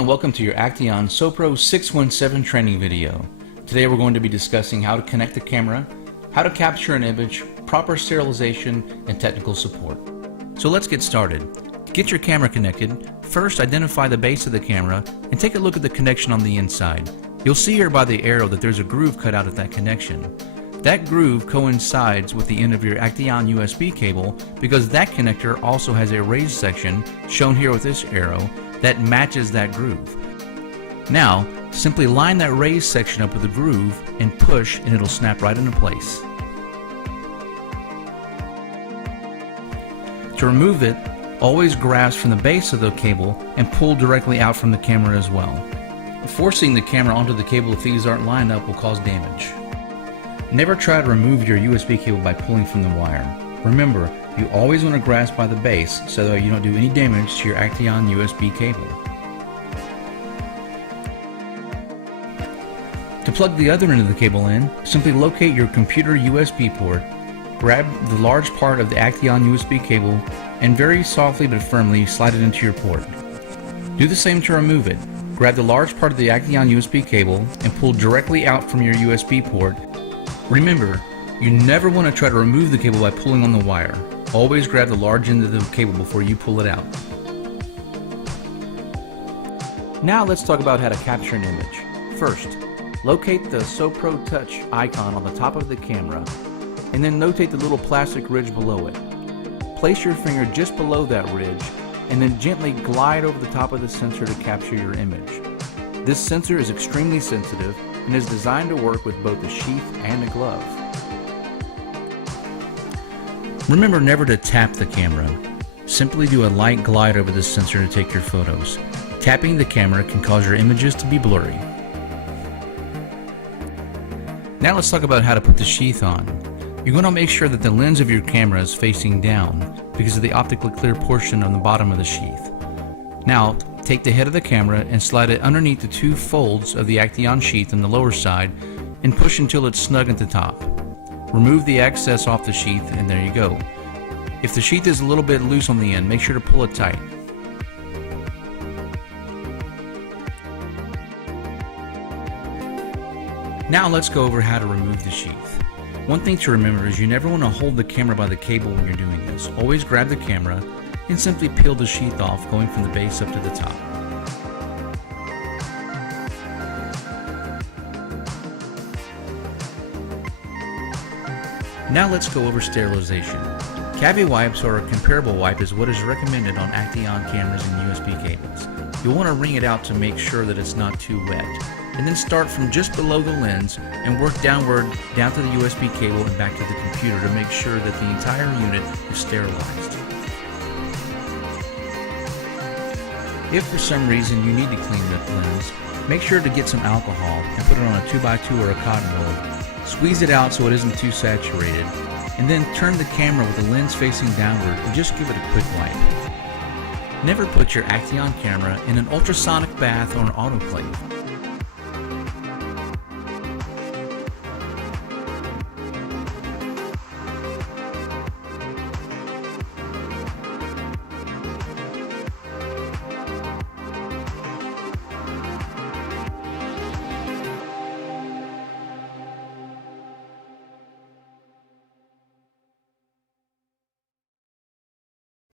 and welcome to your Action Sopro 617 training video. Today we're going to be discussing how to connect the camera, how to capture an image, proper sterilization, and technical support. So let's get started. To get your camera connected, first identify the base of the camera and take a look at the connection on the inside. You'll see here by the arrow that there's a groove cut out at that connection. That groove coincides with the end of your Action USB cable because that connector also has a raised section, shown here with this arrow, that matches that groove. Now, simply line that raised section up with the groove and push and it'll snap right into place. To remove it, always grasp from the base of the cable and pull directly out from the camera as well. Forcing the camera onto the cable if these aren't lined up will cause damage. Never try to remove your USB cable by pulling from the wire. Remember, you always want to grasp by the base so that you don't do any damage to your Action USB cable. To plug the other end of the cable in, simply locate your computer USB port, grab the large part of the Action USB cable, and very softly but firmly slide it into your port. Do the same to remove it. Grab the large part of the Action USB cable and pull directly out from your USB port. Remember, you never want to try to remove the cable by pulling on the wire. Always grab the large end of the cable before you pull it out. Now let's talk about how to capture an image. First, locate the Sopro Touch icon on the top of the camera and then notate the little plastic ridge below it. Place your finger just below that ridge and then gently glide over the top of the sensor to capture your image. This sensor is extremely sensitive and is designed to work with both the sheath and the glove. Remember never to tap the camera. Simply do a light glide over the sensor to take your photos. Tapping the camera can cause your images to be blurry. Now let's talk about how to put the sheath on. You're going to make sure that the lens of your camera is facing down because of the optically clear portion on the bottom of the sheath. Now, take the head of the camera and slide it underneath the two folds of the Action sheath on the lower side and push until it's snug at the top. Remove the excess off the sheath and there you go. If the sheath is a little bit loose on the end, make sure to pull it tight. Now let's go over how to remove the sheath. One thing to remember is you never want to hold the camera by the cable when you're doing this. Always grab the camera and simply peel the sheath off, going from the base up to the top. Now let's go over sterilization. Cavi wipes or a comparable wipe is what is recommended on Action cameras and USB cables. You'll want to wring it out to make sure that it's not too wet, and then start from just below the lens and work downward down to the USB cable and back to the computer to make sure that the entire unit is sterilized. If for some reason you need to clean the lens, make sure to get some alcohol and put it on a 2x2 or a cotton roll. Squeeze it out so it isn't too saturated, and then turn the camera with the lens facing downward and just give it a quick wipe. Never put your Action camera in an ultrasonic bath or an autoclave.